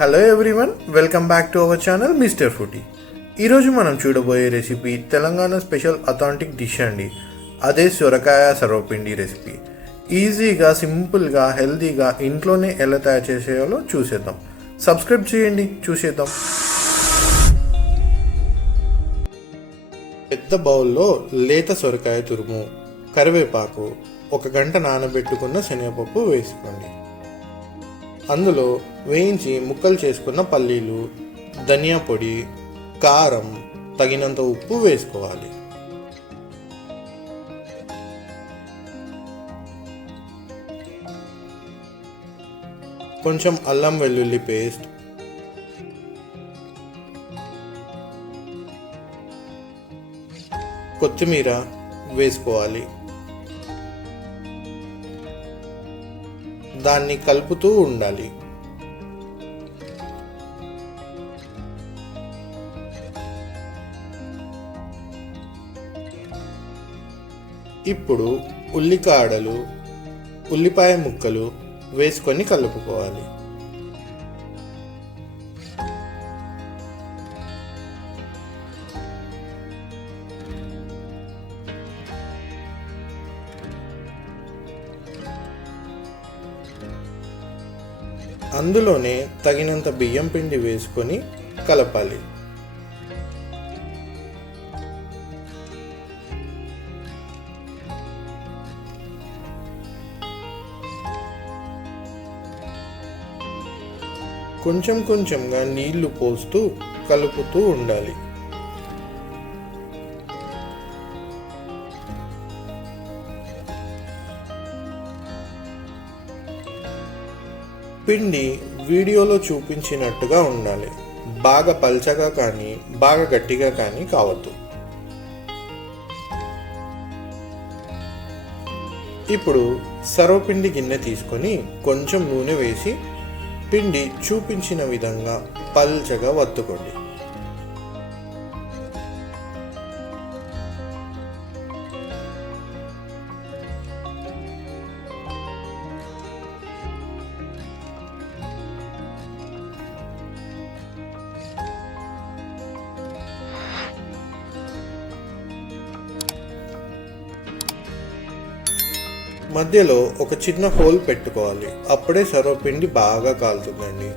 Hello everyone, welcome back to our channel mister Footy. ఈరోజు మనం చూడబోయే recipe Telangana special authentic dish అండి. అదే సొరకాయ సర్వపిండి రెసిపీ. ఈజీగా, సింపుల్గా, హెల్తీగా ఇంట్లోనే ఎలా తయారు చేసేయాలో చూసేద్దాం. సబ్స్క్రైబ్ చేయండి, చూసేద్దాం. పెద్ద బౌల్లో లేత సొరకాయ తురుము, కరివేపాకు, 1 గంట నానబెట్టుకున్న శనగపప్పు వేసుకోండి. అందులో వేయించి ముక్కలు చేసుకున్న పల్లీలు, ధనియా పొడి, కారం, తగినంత ఉప్పు వేసుకోవాలి. కొంచెం అల్లం వెల్లుల్లి పేస్ట్, కొత్తిమీర వేసుకోవాలి. దాన్ని కలుపుతూ ఉండాలి. ఇప్పుడు ఉల్లికాడలు, ఉల్లిపాయ ముక్కలు వేసుకొని కలుపుకోవాలి. అందులోనే తగినంత బియ్యం పిండి వేసుకొని కలపాలి. కొంచెం కొంచెంగా నీళ్లు పోస్తూ కలుపుతూ ఉండాలి. పిండి వీడియోలో చూపించినట్టుగా ఉండాలి. బాగా పల్చగా కానీ బాగా గట్టిగా కానీ కావద్దు. ఇప్పుడు సర్వపిండి గిన్నె తీసుకొని కొంచెం నూనె వేసి పిండి చూపించిన విధంగా పల్చగా వత్తుకోండి. మధ్యలో ఒక చిన్న హోల్ పెట్టుకోవాలి. అప్పుడే సర్వపిండి బాగా కాలుతుందండి.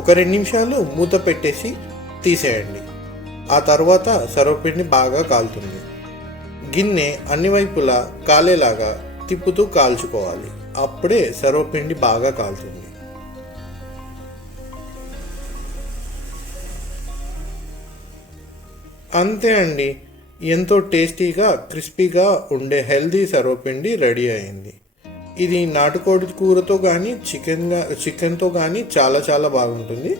ఒక 2 నిమిషాలు మూత పెట్టేసి తీసేయండి. ఆ తర్వాత సర్వపిండి బాగా కాలుతుంది. గిన్నె అన్ని వైపులా కాలేలాగా తిప్పుతూ కాల్చుకోవాలి. అప్పుడే సర్వపిండి బాగా కాలుతుంది. అంతే అండి, ఎంతో టేస్టీగా, క్రిస్పీగా ఉండే హెల్తీ సర్వపిండి రెడీ అయింది. ఇది నాటుకోడి కూరతో కానీ చికెన్తో కానీ చాలా చాలా బాగుంటుంది.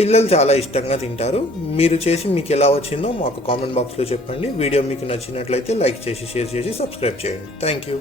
పిల్లలు చాలా ఇష్టంగా తింటారు. మీరు చేసి మీకు ఎలా వచ్చిందో మాకు కామెంట్ బాక్స్లో చెప్పండి. వీడియో మీకు నచ్చినట్లయితే లైక్ చేసి, షేర్ చేసి, సబ్స్క్రైబ్ చేయండి. Thank you.